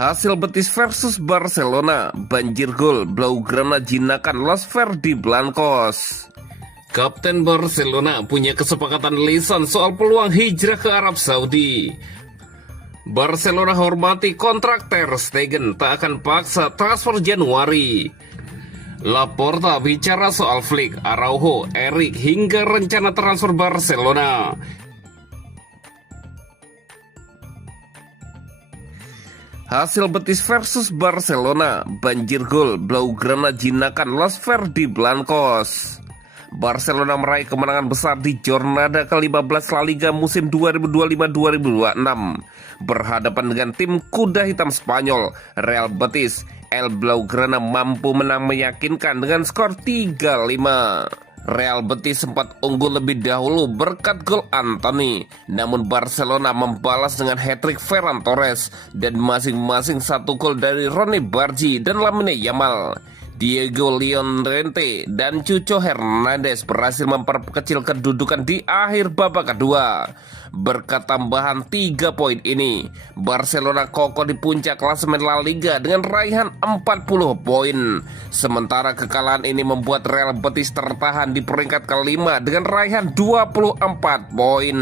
Hasil Betis versus Barcelona, banjir gol, Blaugrana jinakan Los Verdiblancos. Kapten Barcelona punya kesepakatan lisan soal peluang hijrah ke Arab Saudi. Barcelona hormati kontrak Ter Stegen, tak akan paksa transfer Januari. Laporta bicara soal Flick, Araujo, Erik hingga rencana transfer Barcelona. Hasil Betis versus Barcelona, banjir gol, Blaugrana jinakan Los Verdiblancos. Barcelona meraih kemenangan besar di jornada ke-15 La Liga musim 2025-2026. Berhadapan dengan tim kuda hitam Spanyol, Real Betis, El Blaugrana mampu menang meyakinkan dengan skor 3-5. Real Betis sempat unggul lebih dahulu berkat gol Anthony, namun Barcelona membalas dengan hat-trick Ferran Torres dan masing-masing satu gol dari Ronny Bargi dan Lamine Yamal. Diego Leon Rente dan Chucho Hernandez berhasil memperkecil kedudukan di akhir babak kedua. Berkat tambahan 3 poin ini, Barcelona kokoh di puncak klasemen La Liga dengan raihan 40 poin. Sementara kekalahan ini membuat Real Betis tertahan di peringkat kelima dengan raihan 24 poin.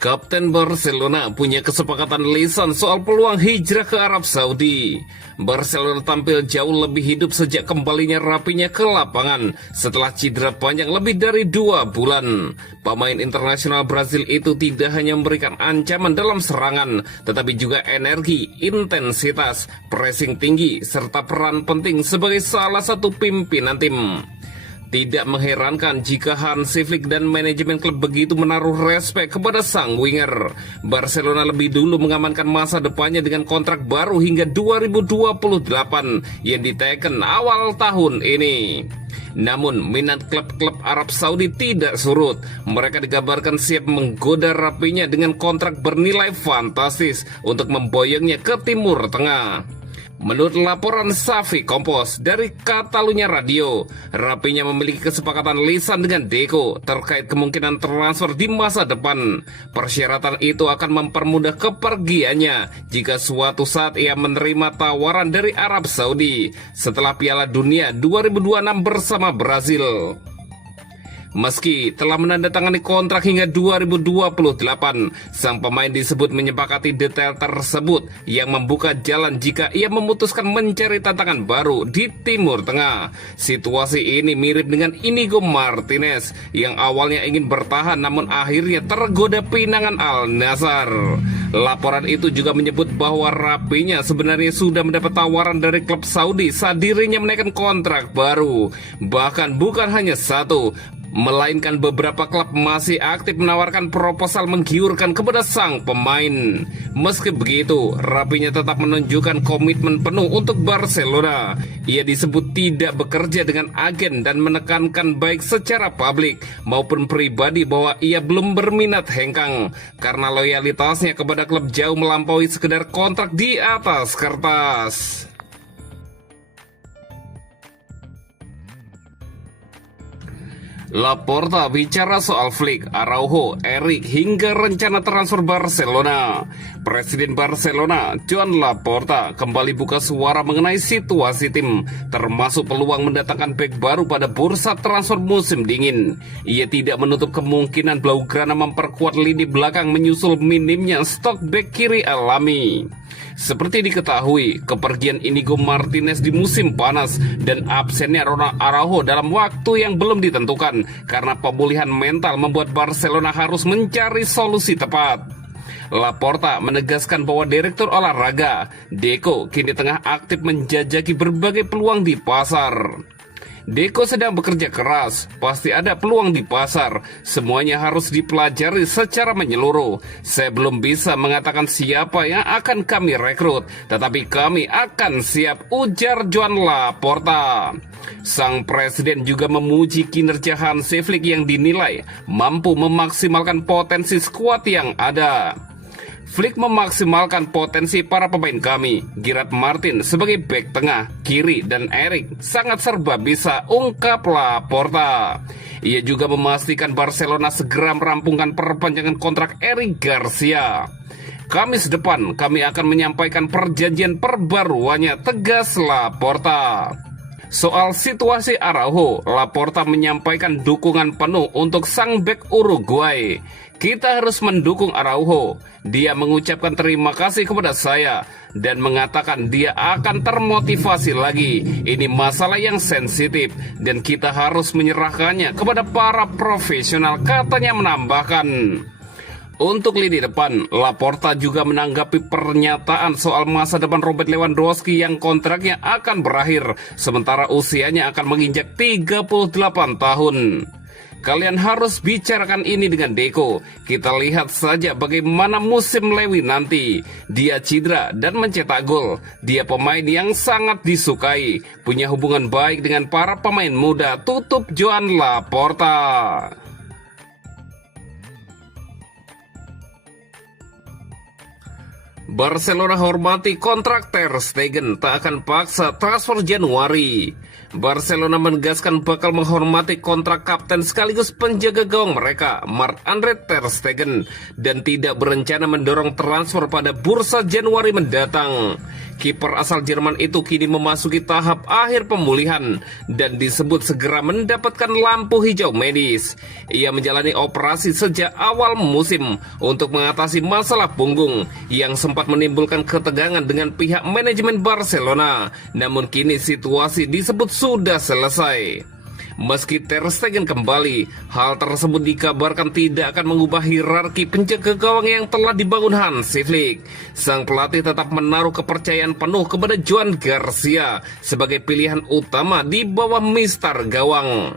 Kapten Barcelona punya kesepakatan lisan soal peluang hijrah ke Arab Saudi. Barcelona tampil jauh lebih hidup sejak kembalinya Rapinya ke lapangan setelah cedera panjang lebih dari 2 bulan. Pemain internasional Brazil itu tidak hanya memberikan ancaman dalam serangan, tetapi juga energi, intensitas, pressing tinggi, serta peran penting sebagai salah satu pimpinan tim. Tidak mengherankan jika Hansi Flick dan manajemen klub begitu menaruh respek kepada sang winger. Barcelona lebih dulu mengamankan masa depannya dengan kontrak baru hingga 2028 yang diteken awal tahun ini. Namun minat klub-klub Arab Saudi tidak surut. Mereka dikabarkan siap menggoda Rapinya dengan kontrak bernilai fantastis untuk memboyongnya ke Timur Tengah. Menurut laporan Safi Kompos dari Catalunya Radio, Rapinya memiliki kesepakatan lisan dengan Deco terkait kemungkinan transfer di masa depan. Persyaratan itu akan mempermudah kepergiannya jika suatu saat ia menerima tawaran dari Arab Saudi setelah Piala Dunia 2026 bersama Brazil. Meski telah menandatangani kontrak hingga 2028, sang pemain disebut menyepakati detail tersebut yang membuka jalan jika ia memutuskan mencari tantangan baru di Timur Tengah. Situasi ini mirip dengan Inigo Martinez yang awalnya ingin bertahan namun akhirnya tergoda pinangan Al Nassr. Laporan itu juga menyebut bahwa Rapinya sebenarnya sudah mendapat tawaran dari klub Saudi saat dirinya menaikkan kontrak baru. Bahkan bukan hanya satu, melainkan beberapa klub masih aktif menawarkan proposal menggiurkan kepada sang pemain. Meski begitu, Rapinya tetap menunjukkan komitmen penuh untuk Barcelona. Ia disebut tidak bekerja dengan agen dan menekankan baik secara publik maupun pribadi bahwa ia belum berminat hengkang karena loyalitasnya kepada klub jauh melampaui sekedar kontrak di atas kertas. Laporta bicara soal Flick, Araujo, Erik hingga rencana transfer Barcelona. Presiden Barcelona, Joan Laporta, kembali buka suara mengenai situasi tim, termasuk peluang mendatangkan bek baru pada bursa transfer musim dingin. Ia tidak menutup kemungkinan Blaugrana memperkuat lini belakang menyusul minimnya stok bek kiri alami. Seperti diketahui, kepergian Inigo Martinez di musim panas dan absennya Ronald Araujo dalam waktu yang belum ditentukan karena pemulihan mental membuat Barcelona harus mencari solusi tepat. Laporta menegaskan bahwa direktur olahraga Deco kini tengah aktif menjajaki berbagai peluang di pasar. Deco sedang bekerja keras, pasti ada peluang di pasar. Semuanya harus dipelajari secara menyeluruh. Saya belum bisa mengatakan siapa yang akan kami rekrut, tetapi kami akan siap, ujar Joan Laporta. Sang presiden juga memuji kinerja Hansi Flick yang dinilai mampu memaksimalkan potensi skuad yang ada. Flick memaksimalkan potensi para pemain kami. Gerard Martin sebagai bek tengah, kiri, dan Erik sangat serba bisa, ungkap Laporta. Ia juga memastikan Barcelona segera merampungkan perpanjangan kontrak Eric Garcia. Kamis depan kami akan menyampaikan perjanjian perbaruannya, tegas Laporta. Soal situasi Araujo, Laporta menyampaikan dukungan penuh untuk sang bek Uruguay. Kita harus mendukung Araujo. Dia mengucapkan terima kasih kepada saya dan mengatakan dia akan termotivasi lagi. Ini masalah yang sensitif dan kita harus menyerahkannya kepada para profesional, katanya menambahkan. Untuk lini depan, Laporta juga menanggapi pernyataan soal masa depan Robert Lewandowski yang kontraknya akan berakhir, sementara usianya akan menginjak 38 tahun. Kalian harus bicarakan ini dengan Deco. Kita lihat saja bagaimana musim Lewi nanti. Dia cedera dan mencetak gol. Dia pemain yang sangat disukai, punya hubungan baik dengan para pemain muda, tutup Joan Laporta. Barcelona hormati kontrak Ter Stegen, tak akan paksa transfer Januari. Barcelona menegaskan bakal menghormati kontrak kapten sekaligus penjaga gawang mereka, Marc-Andre Ter Stegen, dan tidak berencana mendorong transfer pada bursa Januari mendatang. Kiper asal Jerman itu kini memasuki tahap akhir pemulihan dan disebut segera mendapatkan lampu hijau medis. Ia menjalani operasi sejak awal musim untuk mengatasi masalah punggung yang sempat menimbulkan ketegangan dengan pihak manajemen Barcelona. Namun kini situasi disebut sudah selesai. Meski Ter Stegen kembali, hal tersebut dikabarkan tidak akan mengubah hierarki penjaga gawang yang telah dibangun Hansi Flick. Sang pelatih tetap menaruh kepercayaan penuh kepada Joan Garcia sebagai pilihan utama di bawah mistar gawang.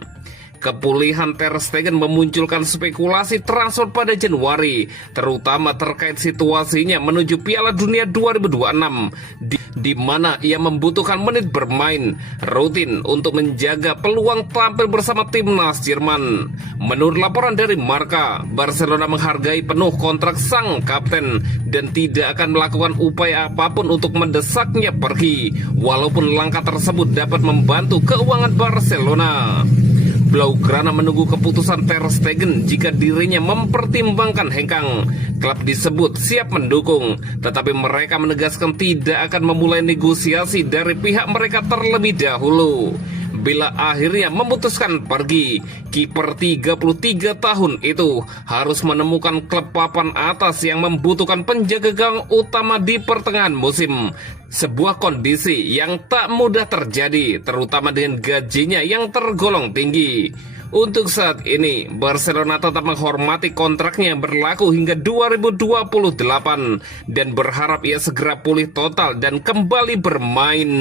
Kepulihan Ter Stegen memunculkan spekulasi transfer pada Januari, terutama terkait situasinya menuju Piala Dunia 2026, di mana ia membutuhkan menit bermain rutin untuk menjaga peluang tampil bersama timnas Jerman. Menurut laporan dari Marca, Barcelona menghargai penuh kontrak sang kapten dan tidak akan melakukan upaya apapun untuk mendesaknya pergi, walaupun langkah tersebut dapat membantu keuangan Barcelona. Blaugrana menunggu keputusan Ter Stegen jika dirinya mempertimbangkan hengkang. Klub disebut siap mendukung, tetapi mereka menegaskan tidak akan memulai negosiasi dari pihak mereka terlebih dahulu. Bila akhirnya memutuskan pergi, kiper 33 tahun itu harus menemukan klub papan atas yang membutuhkan penjaga gawang utama di pertengahan musim. Sebuah kondisi yang tak mudah terjadi, terutama dengan gajinya yang tergolong tinggi. Untuk saat ini, Barcelona tetap menghormati kontraknya yang berlaku hingga 2028 dan berharap ia segera pulih total dan kembali bermain.